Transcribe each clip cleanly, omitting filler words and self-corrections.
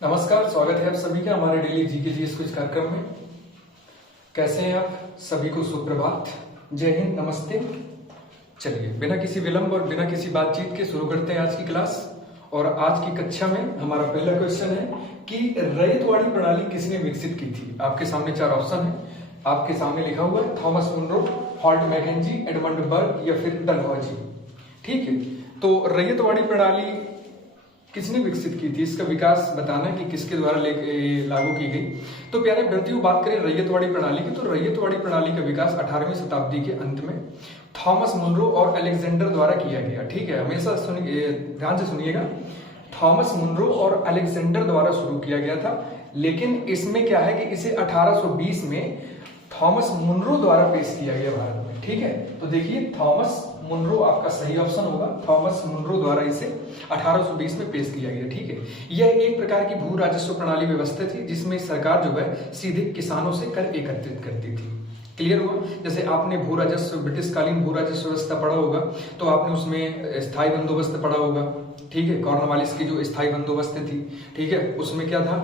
नमस्कार, स्वागत है आप सभी का हमारे डेली जीके जीएस क्विज कार्यक्रम में। कैसे हैं आप सभी को सुप्रभात, जय हिंद, नमस्ते। चलिए बिना किसी विलंब और बिना किसी बातचीत के शुरू करते हैं आज की क्लास। और आज की कक्षा में हमारा पहला क्वेश्चन है कि रैयतवाड़ी प्रणाली किसने विकसित की थी। आपके सामने चार ऑप्शन है, आपके सामने लिखा हुआ है Thomas Munro, Holt Mackenzie, Edmund Burke या फिर डलहौजी। ठीक है, तो रैयतवाड़ी प्रणाली किसने विकसित की थी, इसका विकास बताना कि किसके द्वारा लागू की गई। तो प्यारे विद्यार्थियों, बात करें रैयतवाड़ी प्रणाली की, तो रैयतवाड़ी प्रणाली का विकास 18वीं शताब्दी के अंत में थॉमस मुनरो और अलेक्जेंडर द्वारा किया गया। ठीक है, हमेशा ध्यान से सुनिएगा, थॉमस मुनरो और अलेक्जेंडर द्वारा शुरू किया गया था। लेकिन इसमें क्या है कि इसे 1820 में थॉमस मुनरो द्वारा पेश किया गया भारत में। ठीक है, तो देखिए थॉमस मुनरो आपका सही ऑप्शन होगा, थॉमस मुनरो द्वारा इसे 1820 में पेश किया गया। ठीक है, यह एक प्रकार की भू राजस्व प्रणाली व्यवस्था थी जिसमें सरकार जो है सीधे किसानों से कर एकत्रित करती थी। क्लियर हुआ। जैसे आपने भू राजस्व, ब्रिटिश कालीन भू राजस्व व्यवस्था पढ़ा होगा, तो आपने उसमें स्थायी बंदोबस्त पढ़ा होगा। ठीक है, कॉर्नवालिस की जो स्थायी बंदोबस्त थी, ठीक है, उसमें क्या था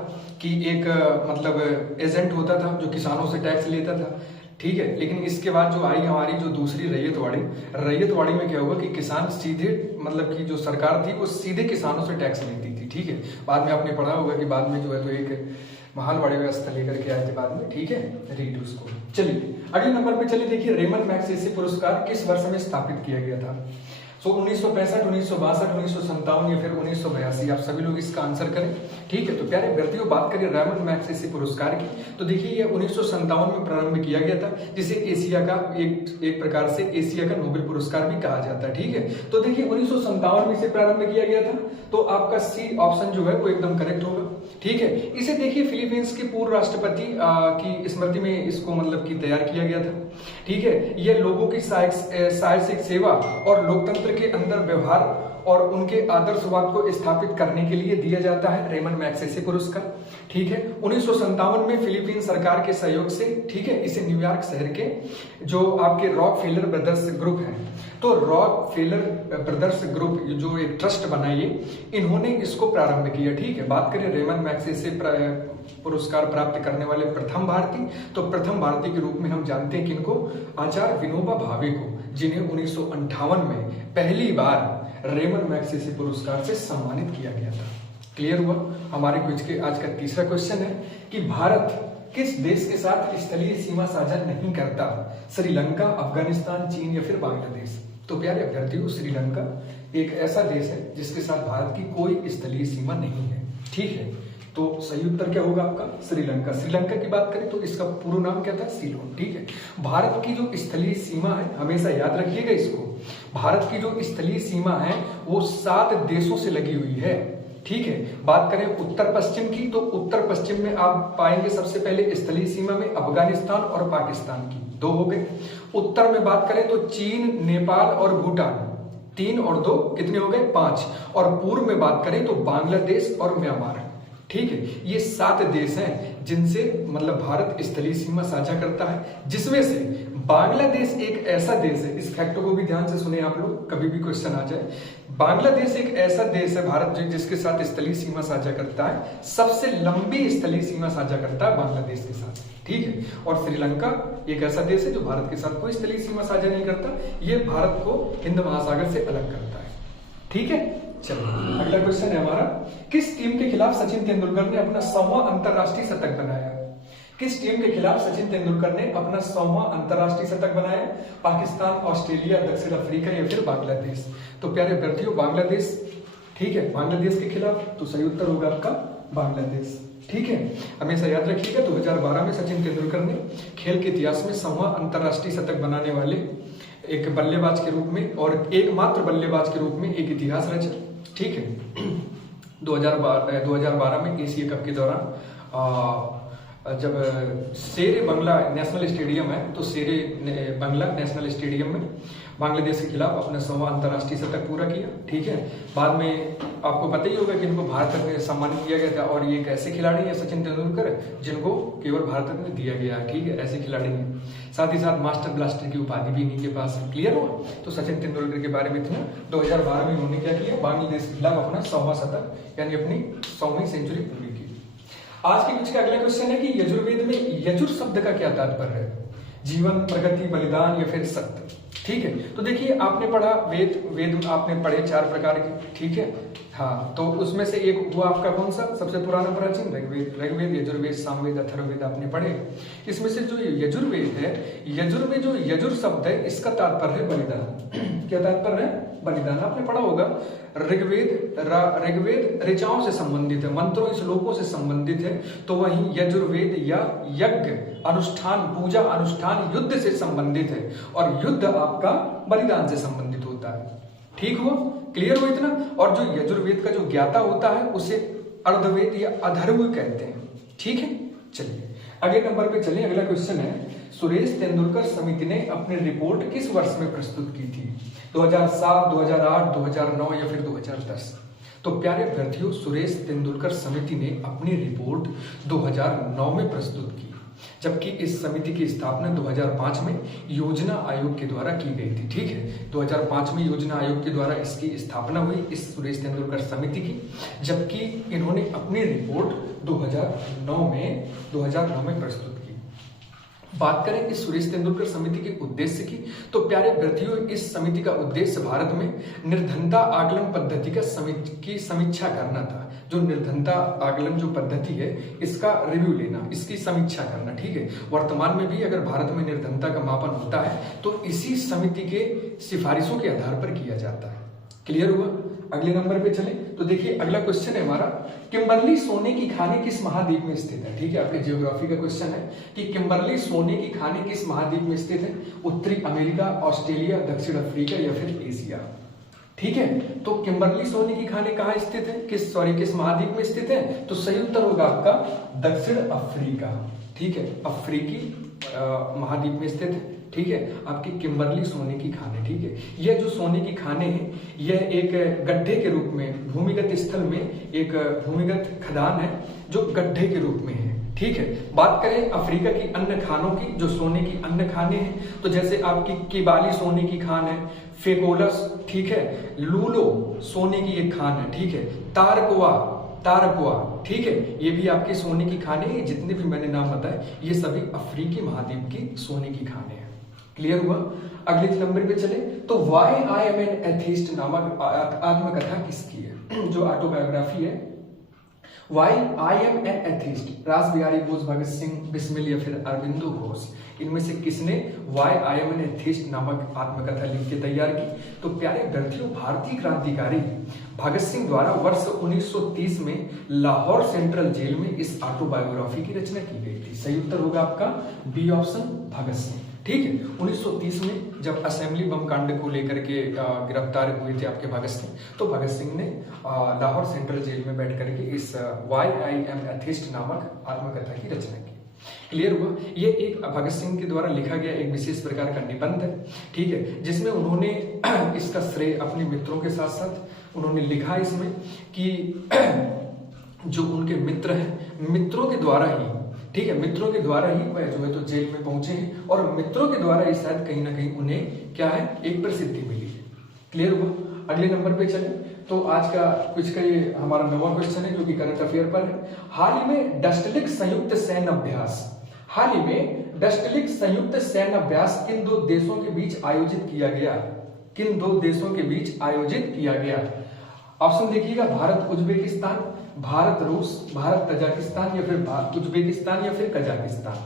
कि एक मतलब एजेंट होता था जो किसानों से टैक्स लेता था। ठीक है, लेकिन इसके बाद जो आई हमारी जो दूसरी रैयतवाड़ी में क्या हुआ कि किसान सीधे मतलब कि जो सरकार थी वो सीधे किसानों से टैक्स लेती थी। ठीक है, बाद में आपने पढ़ा होगा कि बाद में जो है तो एक महालवाड़ी व्यवस्था लेकर के आए थे बाद में। ठीक है, रीड उसको। चलिए अगले नंबर पे चलिए, देखिए रेमन मैग्सेसे पुरस्कार किस वर्ष में स्थापित किया गया था। 1965, 1962, 1957 या फिर 1982, आप सभी लोग इसका आंसर करें। ठीक है, तो प्यारे विद्यार्थियों, बात करें रेमन मैग्सेसे पुरस्कार की, तो देखिए ये 1957 में प्रारंभ किया गया था, जिसे एशिया का एक प्रकार से एशिया का नोबेल पुरस्कार भी कहा जाता है। ठीक है, तो देखिए 1957 में इसे प्रारंभ किया गया था, तो आपका सी ऑप्शन जो है वो एकदम करेक्ट होगा। ठीक है, इसे देखिए फिलीपींस के पूर्व राष्ट्रपति की स्मृति में इसको मतलब कि तैयार किया गया था। ठीक है, यह लोगों की साहसिक सेवा और लोकतंत्र के अंदर व्यवहार और उनके आदर्शवाद को स्थापित करने के लिए दिया जाता है रेमन मैग्सेसे पुरस्कार। ठीक है, 1957 में फिलीपीन सरकार के सहयोग से, ठीक है, इसे न्यूयॉर्क शहर के जो आपके रॉकफेलर ब्रदर्स ग्रुप है, तो रॉकफेलर ब्रदर्स ग्रुप जो एक ट्रस्ट बनाई, इन्होंने इसको प्रारंभ किया। ठीक है, बात करें रेमन मैग्सेसे पुरस्कार प्राप्त करने वाले प्रथम भारतीय, तो प्रथम भारतीय के रूप में हम जानते हैं किनको, आचार्य विनोबा भावे को, जिन्हें 1958 में पहली बार रेमन मैग्सेसे पुरस्कार से सम्मानित किया गया था। क्लियर हुआ। हमारे क्विज के आज का तीसरा क्वेश्चन है कि भारत किस देश के साथ स्थलीय सीमा साझा नहीं करता, श्रीलंका, अफगानिस्तान, चीन या फिर बांग्लादेश। तो प्यारे अभ्यर्थियों, श्रीलंका एक ऐसा देश है जिसके साथ भारत की कोई स्थलीय सीमा नहीं है। ठीक है, तो सही उत्तर क्या होगा आपका, श्रीलंका। श्रीलंका की बात करें तो इसका पूरा नाम क्या था, सीलोन। ठीक है, भारत की जो स्थलीय सीमा है, हमेशा याद रखिएगा इसको, भारत की जो स्थलीय सीमा है वो 7 देशों से लगी हुई है। ठीक है, बात करें उत्तर पश्चिम की, तो उत्तर पश्चिम में आप पाएंगे सबसे पहले स्थलीय सीमा में अफगानिस्तान और पाकिस्तान की, 2 हो गए। उत्तर में बात करें तो चीन, नेपाल और भूटान, 3 और 2 कितने हो गए, 5। और पूर्व में बात करें तो बांग्लादेश और म्यांमार। ठीक है, ये 7 देश हैं जिनसे मतलब भारत स्थलीय सीमा साझा करता है, जिसमें से बांग्लादेश एक ऐसा देश है, इस फैक्ट को भी ध्यान से सुने आप लोग, कभी भी क्वेश्चन आ जाए। बांग्लादेश एक ऐसा देश है भारत जिसके साथ स्थलीय सीमा साझा करता है, सबसे लंबी स्थलीय सीमा साझा करता है बांग्लादेश के साथ। ठीक है, और श्रीलंका एक ऐसा देश है जो भारत के साथ कोई स्थलीय सीमा साझा नहीं करता, ये भारत को हिंद महासागर से अलग करता है। ठीक है, चलो अगला क्वेश्चन है हमारा, किस टीम के खिलाफ सचिन तेंदुलकर ने अपना 100वां अंतरराष्ट्रीय शतक बनाया। किस टीम के खिलाफ सचिन तेंदुलकर ने अपना 100वां अंतरराष्ट्रीय शतक बनाया, पाकिस्तान, ऑस्ट्रेलिया, दक्षिण अफ्रीका या फिर बांग्लादेश। तो प्यारे विद्यार्थियों, बांग्लादेश। ठीक है, बांग्लादेश के खिलाफ, तो सही उत्तर होगा आपका बांग्लादेश। ठीक है, हमेशा याद रखिएगा 2012 में सचिन तेंदुलकर ने खेल के इतिहास में 100वां अंतरराष्ट्रीय शतक बनाने वाले एक बल्लेबाज के रूप में और एकमात्र बल्लेबाज के रूप में एक इतिहास रचा। ठीक है, 2012 में एशिया कप के दौरान जब शेरे बंगला नेशनल स्टेडियम है, तो शेरे बंगला नेशनल स्टेडियम में बांग्लादेश के खिलाफ अपना 100वां अंतरराष्ट्रीय शतक पूरा किया। ठीक है, बाद में आपको पता ही होगा कि इनको भारत रत्न सम्मानित किया गया था, और ये एक ऐसे खिलाड़ी है सचिन तेंदुलकर जिनको केवल भारत रत्न दिया गया है। ठीक है, ऐसे खिलाड़ी हैं, साथ ही साथ मास्टर ब्लास्टर की उपाधि भी इन्हीं के पास है। क्लियर हुआ। तो सचिन तेंदुलकर के बारे में इतना। 2012 में उन्होंने क्या किया, बांग्लादेश के खिलाफ अपना 100वां शतक यानी अपनी 100वीं सेंचुरी पूरी की। आज के कुछ का अगला क्वेश्चन है कि यजुर्वेद में यजुर शब्द का क्या तात्पर्य है? जीवन, प्रगति, बलिदान या फिर सत्य। ठीक है, तो देखिए आपने पढ़ा वेद आपने पढ़े 4 प्रकार के, ठीक है। हाँ, तो उसमें से एक हुआ आपका कौन सा सबसे पुराना प्राचीन? ऋग्वेद, यजुर्वेद, सामवेद, अथर्ववेद आपने पढ़े। इसमें से जो यजुर्वेद है, यजुर में जो यजुर शब्द है इसका तात्पर्य है बलिदान। क्या तात्पर्य है? बलिदान। आपने पढ़ा होगा ऋग्वेद ऋचाओं से संबंधित है, मंत्रों, श्लोकों से संबंधित है, तो वहीं यजुर्वेद या यज्ञ, अनुष्ठान, पूजा, अनुष्ठान, युद्ध से संबंधित है, और युद्ध आपका बलिदान से संबंधित होता है। ठीक हुआ? क्लियर हो इतना? और जो यजुर्वेद का जो ज्ञाता होता है उसे अर्धवेद या अथर्ववेद कहते हैं। ठीक है, चलिए अगले नंबर पे चलिए। अगला क्वेश्चन है, सुरेश तेंदुलकर समिति ने अपनी रिपोर्ट किस वर्ष में प्रस्तुत की थी? 2007, 2008, 2009 या फिर 2010? तो प्यारे विद्यार्थियों, सुरेश तेंदुलकर समिति ने अपनी रिपोर्ट 2009 में प्रस्तुत की, जबकि इस समिति की स्थापना 2005 में योजना आयोग के द्वारा की गई थी। ठीक है, 2005 में योजना आयोग के द्वारा इसकी स्थापना हुई, इस सुरेश तेंदुलकर समिति की, जबकि इन्होंने अपनी रिपोर्ट 2009 में प्रस्तुत की। बात करें इस सुरेश तेंदुलकर समिति के उद्देश्य की, तो प्यारे विद्यार्थियों, इस समिति का उद्देश्य भारत में निर्धनता आकलन पद्धति की समीक्षा करना था। जो निर्धनता आकलन जो पद्धति है इसका रिव्यू लेना, इसकी समीक्षा करना। ठीक है, वर्तमान में भी अगर भारत में निर्धनता का मापन होता है तो इसी समिति के सिफारिशों के आधार पर किया जाता है। क्लियर हुआ? अगले नंबर पे चले तो देखिए अगला क्वेश्चन है हमारा, किम्बरली सोने की खानी किस महाद्वीप में स्थित है? ठीक है, आपके जियोग्राफी का क्वेश्चन है कि किम्बरली सोने की खानी किस महाद्वीप में स्थित है? उत्तरी अमेरिका, ऑस्ट्रेलिया, दक्षिण अफ्रीका या फिर एशिया? ठीक है, तो किम्बरली सोने की खानी कहाँ स्थित है? किस महाद्वीप में स्थित है? तो सही उत्तर होगा आपका दक्षिण अफ्रीका। ठीक है, अफ्रीकी महाद्वीप में स्थित है। ठीक है, आपकी किम्बरली सोने की खाने। ठीक है, यह जो सोने की खाने हैं यह एक गड्ढे के रूप में, भूमिगत स्थल में एक भूमिगत खदान है जो गड्ढे के रूप में है। ठीक है, बात करें अफ्रीका की अन्य खानों की, जो सोने की अन्य खाने हैं, तो जैसे आपकी किबाली सोने की खान है, फेकोलस, ठीक है, लूलो सोने की एक खान है। ठीक है, तारकुआ, ठीक है, ये भी आपके सोने की खाने हैं। जितने भी मैंने नाम बताए ये सभी अफ्रीकी महाद्वीप की सोने की खाने हैं। क्लियर हुआ? अगले नंबर पे चले तो why I am an atheist नामक आत्मकथा किसकी है? जो ऑटोबायोग्राफी है, why I am an atheist, रास बिहारी बोस, भगत सिंह, बिस्मिल या फिर अरविंदो घोष, इनमें से किसने why I am an atheist नामक आत्मकथा लिख के तैयार की? तो प्यारे विद्यार्थियों, भारतीय क्रांतिकारी भगत सिंह द्वारा वर्ष 1930 में लाहौर सेंट्रल जेल में इस ऑटोबायोग्राफी की रचना की गई थी। सही उत्तर होगा आपका बी ऑप्शन, भगत सिंह। ठीक है, 1930 में जब असेंबली बम कांड को लेकर के गिरफ्तार हुए थे आपके भगत सिंह, तो भगत सिंह ने लाहौर सेंट्रल जेल में बैठ करके इस व्हाई आई एम एथिस्ट नामक आत्मकथा की रचना की। क्लियर हुआ? ये एक भगत सिंह के द्वारा लिखा गया एक विशेष प्रकार का निबंध है। ठीक है, जिसमें उन्होंने इसका श्रेय अपने मित्रों के साथ साथ उन्होंने लिखा इसमें कि जो उनके मित्र हैं, मित्रों के द्वारा ही, ठीक है, मित्रों के द्वारा ही वह जो है तो जेल में पहुंचे हैं, और मित्रों के द्वारा ही शायद कहीं ना कहीं उन्हें क्या है, एक प्रसिद्धि मिली है। क्लियर हुआ? अगले नंबर पे चले तो आज का कुछ का ये हमारा नवा क्वेश्चन है जो कि करंट अफेयर पर है। हाल ही में डस्टलिक संयुक्त सैन्य अभ्यास किन दो देशों के बीच आयोजित किया गया? किन दो देशों के बीच आयोजित किया गया? ऑप्शन देखिएगा, भारत उज्बेकिस्तान, भारत रूस, भारत तजाकिस्तान या फिर उज्बेकिस्तान या फिर कजाकिस्तान।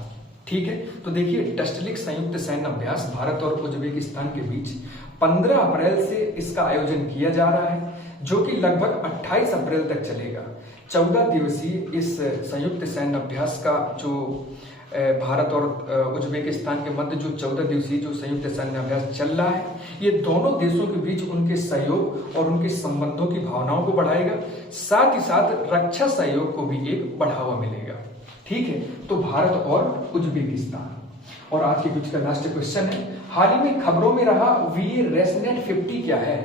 ठीक है, तो देखिए डस्टलिक संयुक्त सैन्य अभ्यास भारत और उज्बेकिस्तान के बीच 15 अप्रैल से इसका आयोजन किया जा रहा है, जो कि लगभग 28 अप्रैल तक चलेगा। 14 दिवसीय इस संयुक्त सैन्य अभ्यास का जो भारत और उज्बेकिस्तान के मध्य जो 14 दिवसीय जो संयुक्त सैन्य अभ्यास चल रहा है, ये दोनों देशों के बीच उनके सहयोग और उनके संबंधों की भावनाओं को बढ़ाएगा, साथ ही साथ रक्षा सहयोग को भी एक बढ़ावा मिलेगा। ठीक है, तो भारत और उज्बेकिस्तान। और आज के कुछ का लास्ट क्वेश्चन है, हाल ही में खबरों में रहा वी रेसनेट 50 क्या है?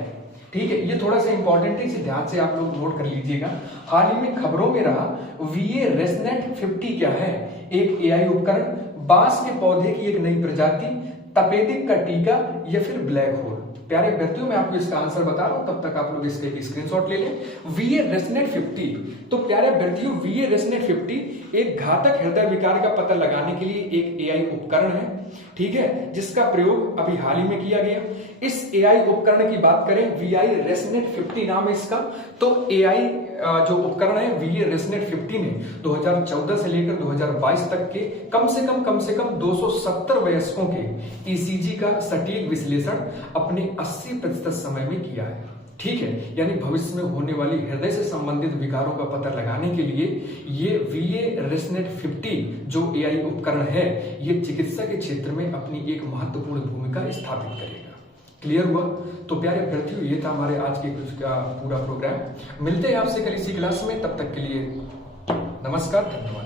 ठीक है, ये थोड़ा सा इंपॉर्टेंट है, इसे ध्यान से आप लोग नोट कर लीजिएगा। हाल ही में खबरों में रहा वीए रेसनेट 50 क्या है? एक एआई उपकरण, बांस के पौधे की एक नई प्रजाति, तपेदिक का टीका या फिर ब्लैक होल? प्यारे अभ्यर्थियों, मैं आपको इसका आंसर बता रहा हूं, तब तक आप लोग इसके भी स्क्रीनशॉट ले लें। VA ResNet 50। तो प्यारे अभ्यर्थियों, VA रेसनेट 50 एक घातक हृदय विकार का पता लगाने के लिए एक AI उपकरण है, ठीक है, जिसका प्रयोग अभी हाल ही में किया गया। इस AI उपकरण की बात करें, VA रेसनेट 50 नाम है इसका। तो AI जो उपकरण है VA रेसनेट 50 ने 2014 से लेकर 2022 तक के कम से कम 270 वयस्कों के ECG का सटीक विश्लेषण अपने 80% समय में किया है, ठीक है। यानी भविष्य में होने वाली हृदय से संबंधित विकारों का पता लगाने के लिए ये VA रेसनेट 50 जो AI उपकरण है, ये चिकित्सा के क्षेत्र में अपनी एक महत्वपूर्ण भूमिका स्थापित करेगा। क्लियर हुआ? तो प्यारे अभ्यर्थियों, ये था हमारे आज के पूरा प्रोग्राम। मिलते हैं आपसे कल इसी क्लास में, तब तक के लिए नमस्कार, धन्यवाद।